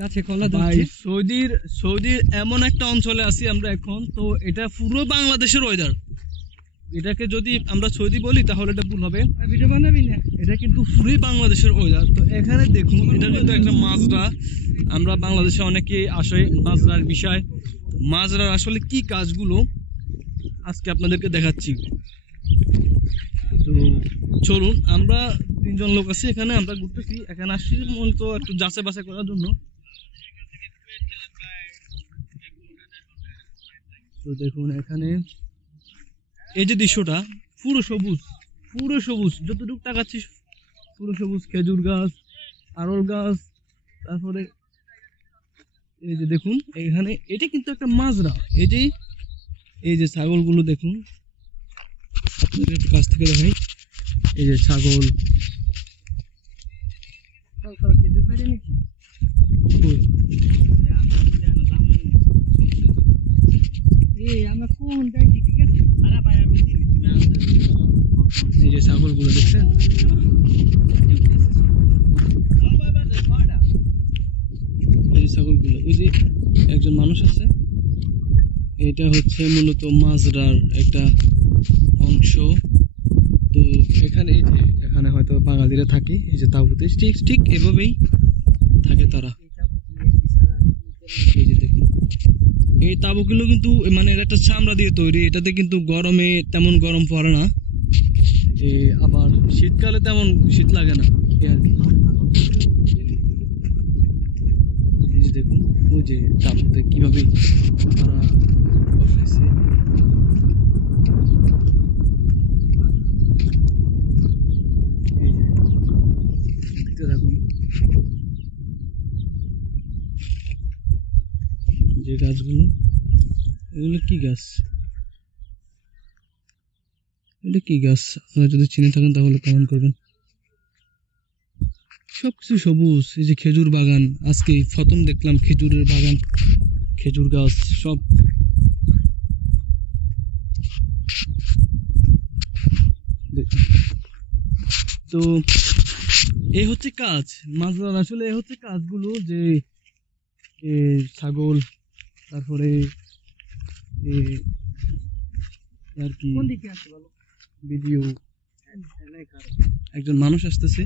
গাছে কলা ভাই ধরছে। সৌদির এমন একটা অঞ্চলে আছি আমরা এখন, তো এটা পুরো বাংলাদেশের ওয়েদার। এটাকে যদি আমরা সৌদি বলি তাহলে এটা ভুল হবে। ভিডিও বানাবি না? এটা কিন্তু পুরোই বাংলাদেশের ওয়েদার। তো এখানে দেখুন, এটা কিন্তু একটা মাজরা। আমরা বাংলাদেশে অনেকে আসে মাজরার বিষয়। মাজরার আসলে কি কাজগুলো আজকে আপনাদেরকে দেখাচ্ছি। তো চলুন, আমরা তিনজন লোক আছি এখানে, আমরা ঘুরতেছি। এখানে আসছি মূলত একটু যাচাই বাছাই করার জন্য। তো দেখুন এখানে এই যে দৃশ্যটা, পুরো সবুজ, পুরো সবুজ, যতটুকু তাকাচ্ছি পুরো সবুজ। খেজুর গাছ, আরল গাছ, তারপরে এই যে দেখুন এখানে, এটা কিন্তু একটা মাজরা। এই যে ছাগলগুলো দেখুন, একটু কাছ থেকে দেখাই। এই যে ছাগল, খেতে পারি নাকি? আমরা কোন যাইছি, ঠিক আছে? এই যে ছাগলগুলো দেখছেন, এই যে ছাগলগুলো, ওই যে একজন মানুষ আছে। এটা হচ্ছে মূলত মাজরার একটা অংশ। তো এখানে এই যে এখানে হয়তো বাঙালিরা থাকে, এই যে তাঁবুতে ঠিক ঠিক এভাবেই থাকে তারা। এই যে দেখুন, এই তাঁবুগুলো কিন্তু মানে এটা একটা চামড়া দিয়ে তৈরি। এটাতে কিন্তু গরমে তেমন গরম পড়ে না, আবার শীতকালে তেমন শীত লাগে না, এই আর কি। এই যে দেখুন, ওই যে তাঁবুতে কিভাবে তারা বসাইছে। এই যে দেখতে থাকুন, যে গাছগুলো, এগুলো কি গাছ, এটা কি গাছ? আপনারা যদি চিনে থাকেন তাহলে কমেন্ট করবেন। সবকিছু সবুজ। এই যে খেজুর বাগান, আজকে প্রথম দেখলাম খেজুরের বাগান, খেজুর গাছ সব। তো এই হচ্ছে কাজ মাজরার, আসলে এই হচ্ছে কাজগুলো, যে ছাগল, তারপরে আর কি কোন দিকে আছে বলো? ভিডিও। একজন মানুষ আসতেছে,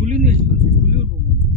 গুলি নিয়ে গুলি উঠবো মনে হয়।